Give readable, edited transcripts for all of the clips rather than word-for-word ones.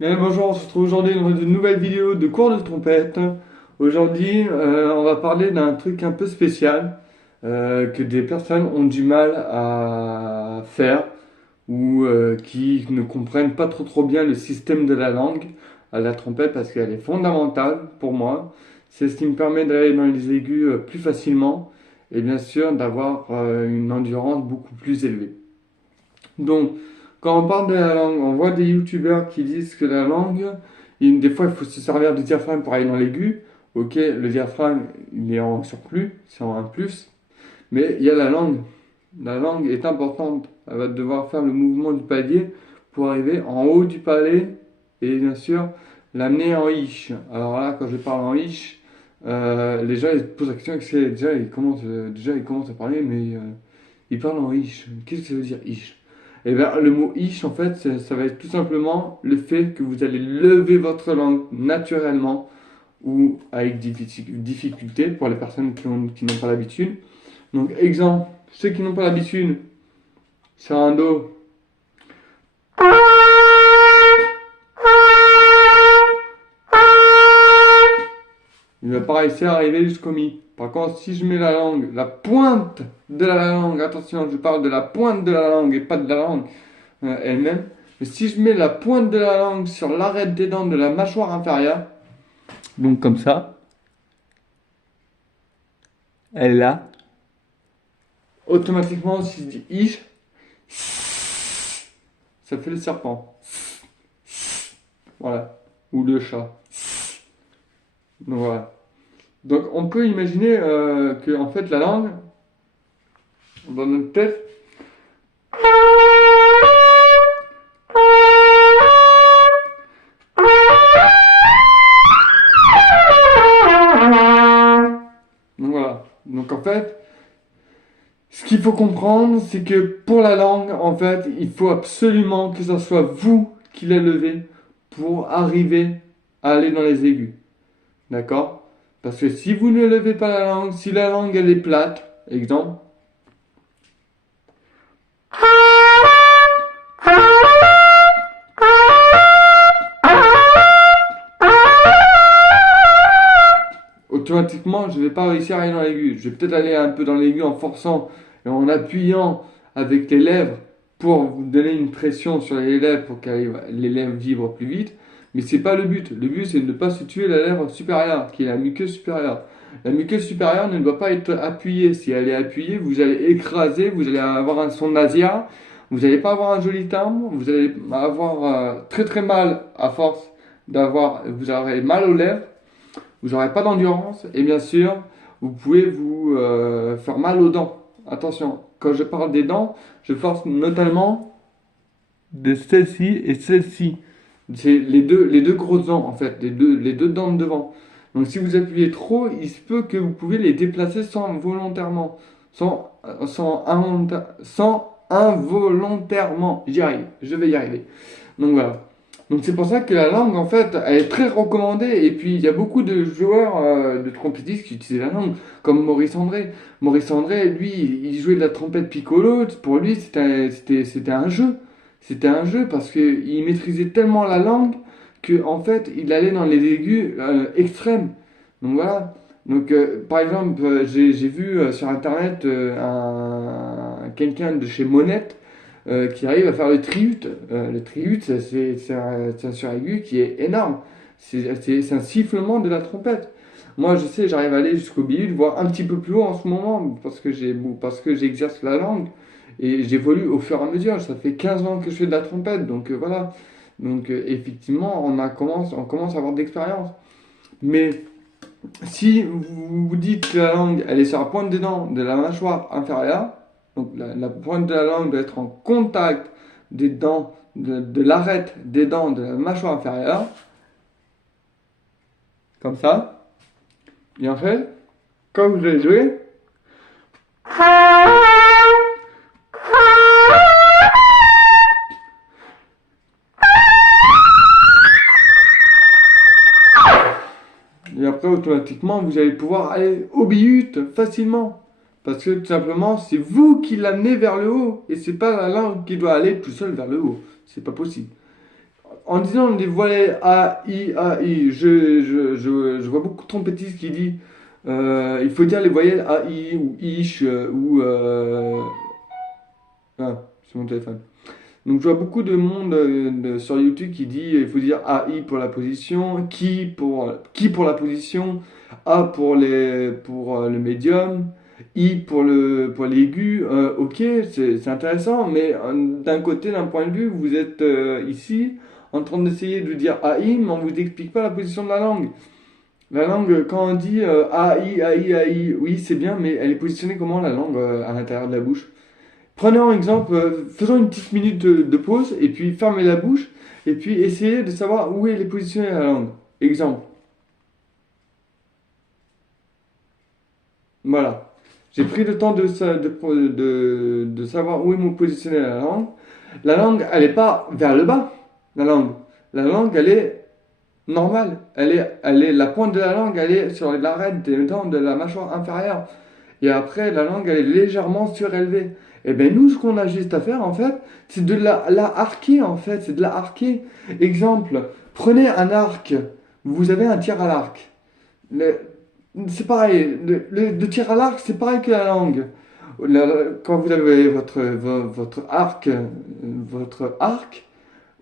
Bien, bonjour, on se retrouve aujourd'hui dans une nouvelle vidéo de cours de trompette. Aujourd'hui, on va parler d'un truc un peu spécial que des personnes ont du mal à faire ou qui ne comprennent pas trop bien le système de la langue à la trompette parce qu'elle est fondamentale pour moi. C'est ce qui me permet d'aller dans les aigus plus facilement et bien sûr d'avoir une endurance beaucoup plus élevée. Donc, quand on parle de la langue, on voit des youtubeurs qui disent que la langue, des fois il faut se servir du diaphragme pour aller dans l'aigu. Ok, le diaphragme il est en surplus, c'est en un plus. Mais il y a la langue. La langue est importante. Elle va devoir faire le mouvement du palier pour arriver en haut du palais et bien sûr l'amener en ish. Alors là, quand je parle en ish, les gens ils se posent la question, déjà ils commencent à parler, mais ils parlent en ish. Qu'est-ce que ça veut dire ish? Et bien, le mot ish, en fait, ça va être tout simplement le fait que vous allez lever votre langue naturellement ou avec des difficultés pour les personnes qui n'ont pas l'habitude. Donc, exemple, ceux qui n'ont pas l'habitude, sur un do, il va pas réussir à arriver jusqu'au mi. Par contre, si je mets la langue, la pointe de la langue, attention, je parle de la pointe de la langue et pas de la langue elle-même. Mais si je mets la pointe de la langue sur l'arête des dents de la mâchoire inférieure, donc comme ça, elle est là. Automatiquement, si je dis ish, ça fait le serpent. Voilà. Ou le chat. Donc voilà. Donc on peut imaginer que en fait la langue, dans notre tête, donc voilà. Donc en fait, ce qu'il faut comprendre, c'est que pour la langue, en fait, il faut absolument que ce soit vous qui la levez pour arriver à aller dans les aigus. D'accord? Parce que si vous ne levez pas la langue, si la langue elle est plate, exemple, automatiquement je ne vais pas réussir à aller dans l'aigu. Je vais peut-être aller un peu dans l'aigu en forçant et en appuyant avec les lèvres pour vous donner une pression sur les lèvres pour que les lèvres vibrent plus vite. Mais c'est pas le but. Le but c'est de ne pas se tuer la lèvre supérieure, qui est la muqueuse supérieure. La muqueuse supérieure ne doit pas être appuyée. Si elle est appuyée, vous allez écraser, vous allez avoir un son nasillard, vous n'allez pas avoir un joli timbre, vous allez avoir très mal à force vous aurez mal aux lèvres, vous n'aurez pas d'endurance et bien sûr, vous pouvez vous faire mal aux dents. Attention, quand je parle des dents, je force notamment de celle-ci et celle-ci. C'est les deux grosses dents en fait, les deux dents de devant. Donc si vous appuyez trop, il se peut que vous pouvez les déplacer sans volontairement, sans involontairement. J'y arrive, je vais y arriver. Donc voilà. Donc c'est pour ça que la langue, en fait, elle est très recommandée. Et puis il y a beaucoup de joueurs de trompettistes qui utilisent la langue, comme Maurice André. Maurice André, lui, il jouait de la trompette piccolo. Pour lui, c'était un jeu. C'était un jeu parce qu'il maîtrisait tellement la langue que en fait, il allait dans les aigus extrêmes. Donc voilà. Donc par exemple, j'ai vu sur internet quelqu'un de chez Monette qui arrive à faire le triut. Le triut, c'est un suraigu qui est énorme. C'est un sifflement de la trompette. Moi, je sais, j'arrive à aller jusqu'au biut, voire un petit peu plus haut en ce moment, parce que j'exerce la langue. Et j'évolue au fur et à mesure. Ça fait 15 ans que je fais de la trompette, donc voilà. Donc effectivement, on commence à avoir de l'expérience. Mais si vous vous dites que la langue, elle est sur la pointe des dents de la mâchoire inférieure, donc la pointe de la langue doit être en contact des dents, de l'arête des dents de la mâchoire inférieure, comme ça. Et en fait, quand vous allez jouer, et après automatiquement vous allez pouvoir aller au bihut facilement. Parce que tout simplement, c'est vous qui l'amenez vers le haut. Et c'est pas la langue qui doit aller tout seul vers le haut. C'est pas possible. en disant les voyelles A, I, A, I, je vois beaucoup de trompettistes qui disent il faut dire les voyelles A, I ou ish ou ah, c'est mon téléphone. Donc je vois beaucoup de monde sur YouTube qui dit il faut dire AI pour la position, qui pour la position, A pour le médium, I pour l'aigu. Ok, c'est intéressant, mais d'un côté, d'un point de vue, vous êtes ici en train d'essayer de dire AI, mais on vous explique pas la position de la langue. La langue, quand on dit AI, AI, AI, oui c'est bien, mais elle est positionnée comment la langue à l'intérieur de la bouche? Prenez en exemple, faisons une petite minute de pause et puis fermez la bouche et puis essayez de savoir où elle est positionnée la langue. Exemple. Voilà. J'ai pris le temps de savoir où est mon positionné la langue. La langue, elle n'est pas vers le bas. La langue. La langue, elle est normale. La pointe de la langue, elle est sur l'arête des dents de la mâchoire inférieure. Et après, la langue, elle est légèrement surélevée. Et bien nous, ce qu'on a juste à faire, en fait, c'est de la arquer, en fait. C'est de la arquer. Exemple, prenez un arc. Vous avez un tir à l'arc. Le- C'est pareil. Le tir à l'arc, c'est pareil que la langue. Quand vous avez votre arc,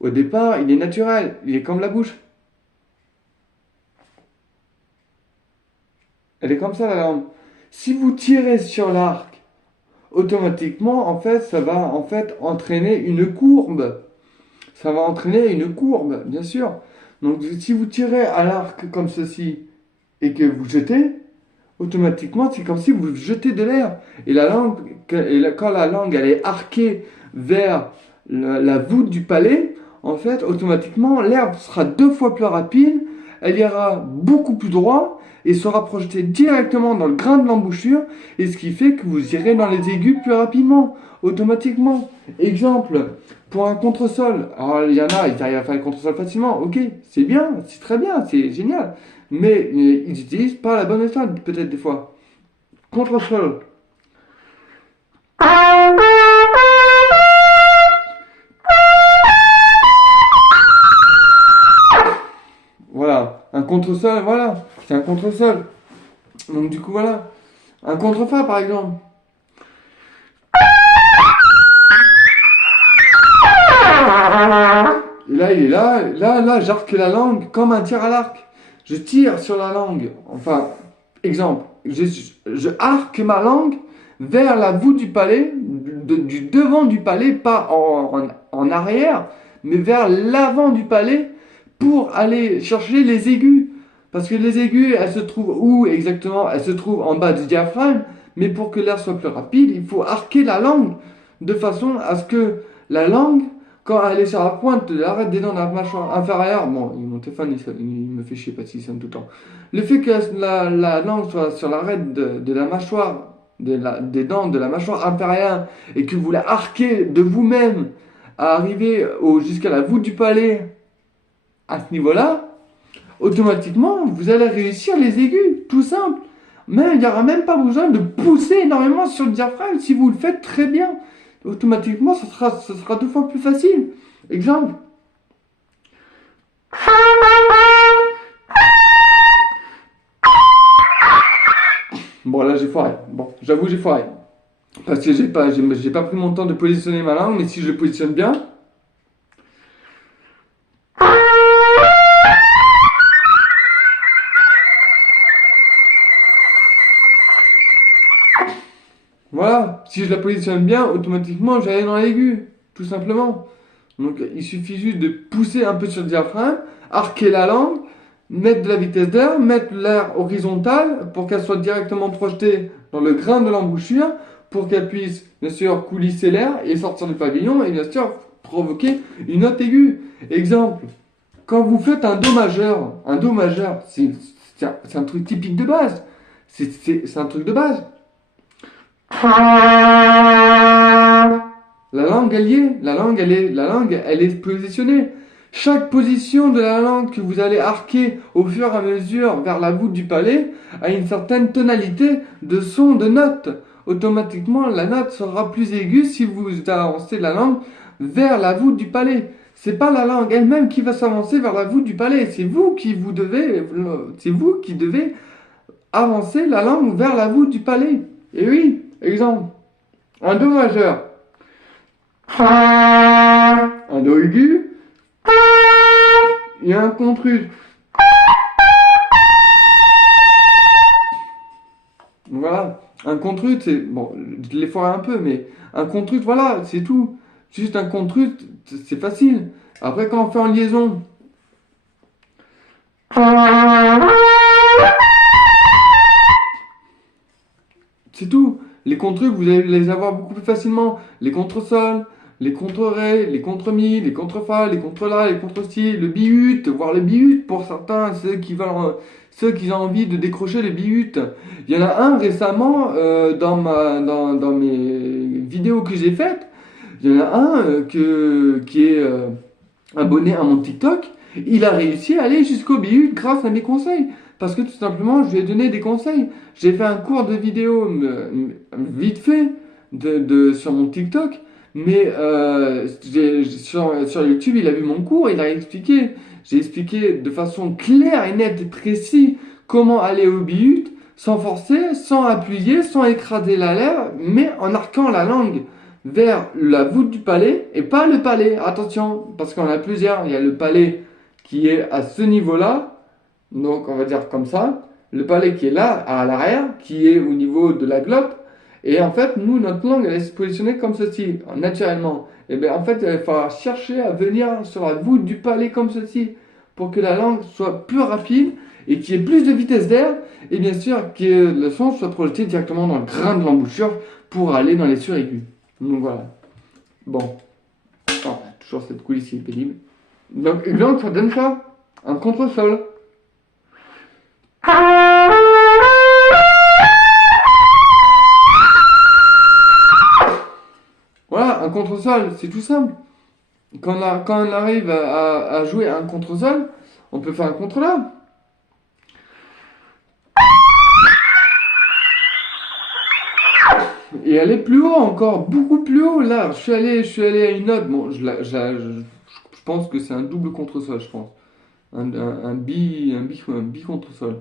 au départ, il est naturel. Il est comme la bouche. Elle est comme ça, la langue. Si vous tirez sur l'arc, automatiquement, en fait, ça va en fait entraîner une courbe. Ça va entraîner une courbe, bien sûr. Donc, si vous tirez à l'arc comme ceci et que vous jetez, automatiquement, c'est comme si vous jetez de l'air. Et la langue, quand la langue elle est arquée vers la voûte du palais, en fait, automatiquement, l'air sera 2 fois plus rapide, elle ira beaucoup plus droit et sera projetée directement dans le grain de l'embouchure, et ce qui fait que vous irez dans les aigus plus rapidement, automatiquement. Exemple, pour un contresol, alors il y en a, ils arrivent à faire le contresol facilement, ok, c'est bien, c'est très bien, c'est génial. Mais ils n'utilisent pas la bonne méthode, peut-être des fois. Contre-sol. Voilà. Un contre-sol, voilà. C'est un contre-sol. Donc du coup, voilà. Un contre-fa, par exemple. Et là, il est là, j'arque la langue comme un tir à l'arc. Je tire sur la langue. Enfin, exemple. Je arque ma langue vers la voûte du palais, du devant du palais, pas en arrière, mais vers l'avant du palais pour aller chercher les aigus. Parce que les aigus, elles se trouvent où exactement? Elles se trouvent en bas du diaphragme, mais pour que l'air soit plus rapide, il faut arquer la langue de façon à ce que la langue, quand elle est sur la pointe de l'arête des dents de la mâchoire inférieure, bon, mon téléphone il me fait chier parce qu'il sonne tout le temps. Le fait que la langue soit sur l'arête de la mâchoire, des dents de la mâchoire inférieure, et que vous la arquez de vous-même à arriver jusqu'à la voûte du palais, à ce niveau-là, automatiquement, vous allez réussir les aigus, tout simple. Mais il n'y aura même pas besoin de pousser énormément sur le diaphragme si vous le faites très bien. Automatiquement, ça sera 2 fois plus facile. Exemple. Bon, là, j'ai foiré. Bon, j'avoue, j'ai foiré. Parce que j'ai pas pris mon temps de positionner ma langue, mais si je le positionne bien, voilà, si je la positionne bien, automatiquement j'allais dans l'aigu, tout simplement. Donc il suffit juste de pousser un peu sur le diaphragme, arquer la langue, mettre de la vitesse d'air, mettre l'air horizontal pour qu'elle soit directement projetée dans le grain de l'embouchure, pour qu'elle puisse bien sûr coulisser l'air et sortir du pavillon et bien sûr provoquer une note aiguë. Exemple, quand vous faites un do majeur, c'est un truc typique de base. C'est un truc de base. La langue, elle y est. La langue, elle est positionnée. Chaque position de la langue que vous allez arquer au fur et à mesure vers la voûte du palais a une certaine tonalité de son, de note. Automatiquement, la note sera plus aiguë si vous avancez la langue vers la voûte du palais. c'est pas la langue elle-même qui va s'avancer vers la voûte du palais. C'est vous qui devez avancer la langue vers la voûte du palais. Et oui, exemple, un do majeur, un do aigu, et un contrus. Voilà, un contrut, c'est bon, je l'ai foiré un peu, mais un contrut, voilà, c'est tout. Juste un contrut, c'est facile. Après, quand on fait en liaison, c'est tout. Les contrus, vous allez les avoir beaucoup plus facilement. Les contre-sols, les contre-ré, les contre-mi, les contre-fa, les contre-la, les contre-si, le bihut, voire le bihut pour certains, ceux qui ont envie de décrocher le bihut. Il y en a un récemment dans mes vidéos que j'ai faites. Il y en a un qui est abonné à mon TikTok. Il a réussi à aller jusqu'au bihut grâce à mes conseils. Parce que tout simplement, je lui ai donné des conseils. J'ai fait un cours de vidéo vite fait sur mon TikTok. Mais sur YouTube, il a vu mon cours, il a expliqué. J'ai expliqué de façon claire et nette et précise comment aller au bihut sans forcer, sans appuyer, sans écraser la lèvre, mais en arquant la langue vers la voûte du palais et pas le palais. Attention, parce qu'on a plusieurs. Il y a le palais qui est à ce niveau-là, donc on va dire comme ça. Le palais qui est là, à l'arrière, qui est au niveau de la glotte. Et en fait, nous, notre langue, elle est se positionner comme ceci, naturellement. Et bien en fait, il va falloir chercher à venir sur la voûte du palais comme ceci, pour que la langue soit plus rapide et qu'il y ait plus de vitesse d'air, et bien sûr que le son soit projeté directement dans le grain de l'embouchure pour aller dans les suraigus. Donc voilà. Bon. Oh, toujours cette coulisse qui est pénible. Donc, exemple, ça donne ça. Un contre-sol. Voilà, un contre-sol, c'est tout simple. Quand on arrive à jouer un contre-sol, on peut faire un contre-la. Et aller plus haut encore, beaucoup plus haut. Là, je suis allé à une note. Bon, je pense que c'est un double contre-sol, je pense. Un bi contre-sol.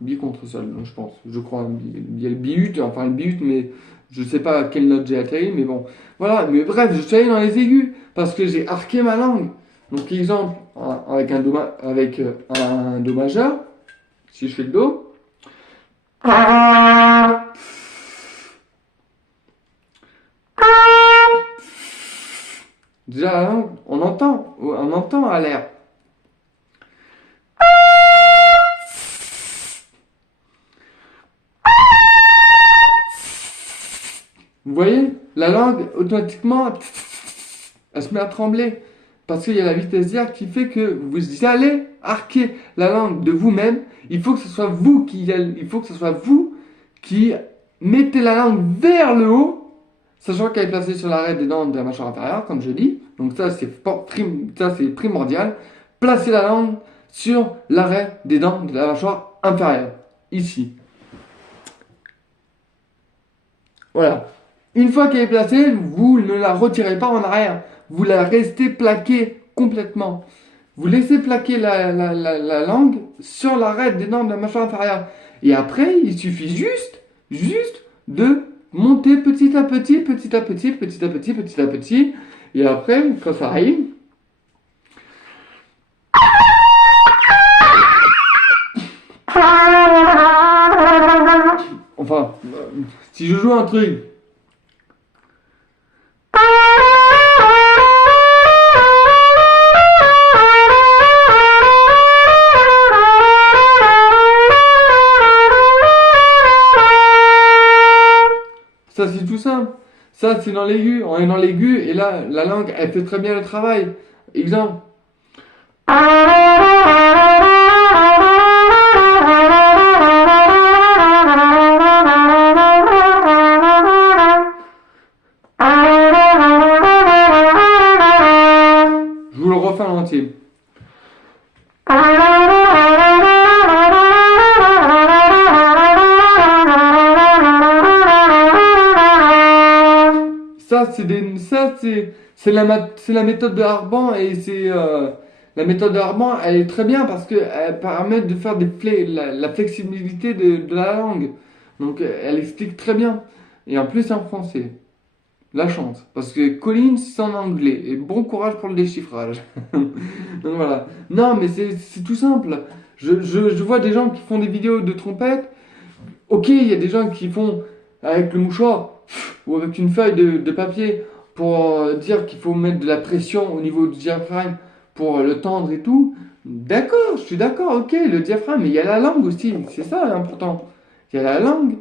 Bi contre-sol, donc je pense. Je crois. Il y a le bihut, enfin le bihut, mais je sais pas à quelle note j'ai atterri, mais bon. Voilà, mais bref, je suis allé dans les aigus parce que j'ai arqué ma langue. Donc, exemple, avec un do majeur, si je fais le do. Déjà, la langue, on entend à l'air. Vous voyez, la langue, automatiquement, elle se met à trembler. Parce qu'il y a la vitesse d'air qui fait que vous allez arquer la langue de vous-même. Il faut que ce soit vous qui mettez la langue vers le haut, sachant qu'elle est placée sur l'arête des dents de la mâchoire inférieure, comme je dis. Donc ça, c'est primordial. Placez la langue sur l'arête des dents de la mâchoire inférieure. Ici. Voilà. Une fois qu'elle est placée, vous ne la retirez pas en arrière. Vous la restez plaquée complètement. Vous laissez plaquer la langue sur l'arête des dents de la mâchoire inférieure. Et après, il suffit juste de monter petit à petit. Et après, quand ça arrive, enfin, si je joue un truc, ça c'est tout simple. Ça c'est dans l'aigu. On est dans l'aigu et là la langue elle fait très bien le travail. Exemple. Je vous le refais en entier. c'est la méthode de Harban et la méthode de Harban, elle est très bien parce qu'elle permet de faire la flexibilité de la langue. Donc elle explique très bien. Et en plus, c'est en français. La chance. Parce que Collins, c'est en anglais. Et bon courage pour le déchiffrage. Donc voilà. Non, mais c'est tout simple. Je vois des gens qui font des vidéos de trompette. Ok, il y a des gens qui font avec le mouchoir ou avec une feuille de papier pour dire qu'il faut mettre de la pression au niveau du diaphragme pour le tendre et tout. D'accord, je suis d'accord, ok, le diaphragme, mais il y a la langue aussi, c'est ça l'important. Il y a la langue,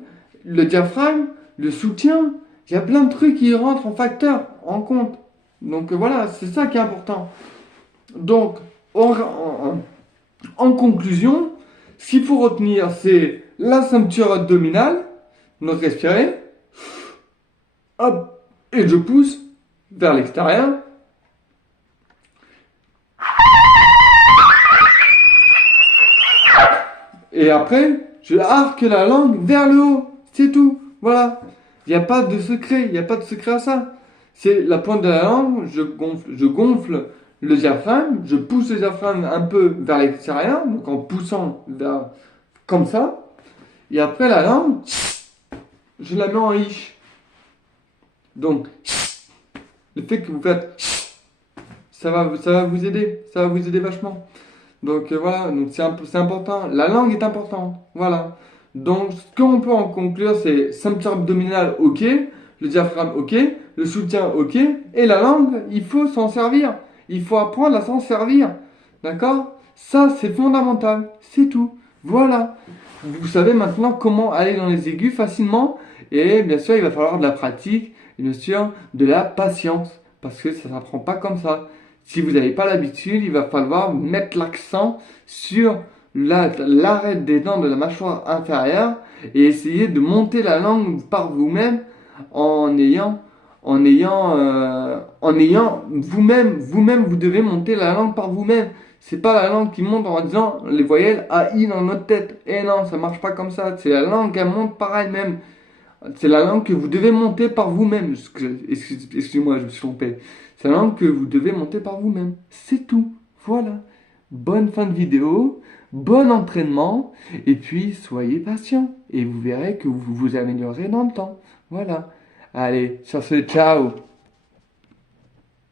le diaphragme, le soutien, il y a plein de trucs qui rentrent en facteur, en compte. Donc voilà, c'est ça qui est important. Donc, en conclusion, ce qu'il faut retenir, c'est la ceinture abdominale, donc respirer, hop, et je pousse vers l'extérieur. Et après, je arque la langue vers le haut. C'est tout. Voilà. Il n'y a pas de secret. Il n'y a pas de secret à ça. C'est la pointe de la langue. Je gonfle le diaphragme. Je pousse le diaphragme un peu vers l'extérieur. Donc en poussant vers, comme ça. Et après la langue, je la mets en ish. Donc, le fait que vous faites, ça va vous aider. Ça va vous aider vachement. Donc voilà, donc c'est important. La langue est importante. Voilà. Donc ce qu'on peut en conclure, c'est ceinture abdominale, ok. Le diaphragme, ok. Le soutien, ok. Et la langue, il faut s'en servir. Il faut apprendre à s'en servir. D'accord? Ça, c'est fondamental. C'est tout. Voilà. Vous savez maintenant comment aller dans les aigus facilement. Et bien sûr, il va falloir de la pratique. Et bien sûr, de la patience. Parce que ça ne s'apprend pas comme ça. Si vous n'avez pas l'habitude, il va falloir mettre l'accent sur l'arête des dents de la mâchoire inférieure et essayer de monter la langue par vous-même en ayant vous-même, vous devez monter la langue par vous-même. C'est pas la langue qui monte en disant les voyelles AI dans notre tête. Eh non, ça marche pas comme ça. C'est la langue qui monte par elle-même. C'est la langue que vous devez monter par vous-même. Excusez-moi, je me suis trompé. C'est la langue que vous devez monter par vous-même. C'est tout. Voilà. Bonne fin de vidéo, bon entraînement, et puis soyez patient. Et vous verrez que vous vous améliorerez dans le temps. Voilà. Allez, sur ce, ciao.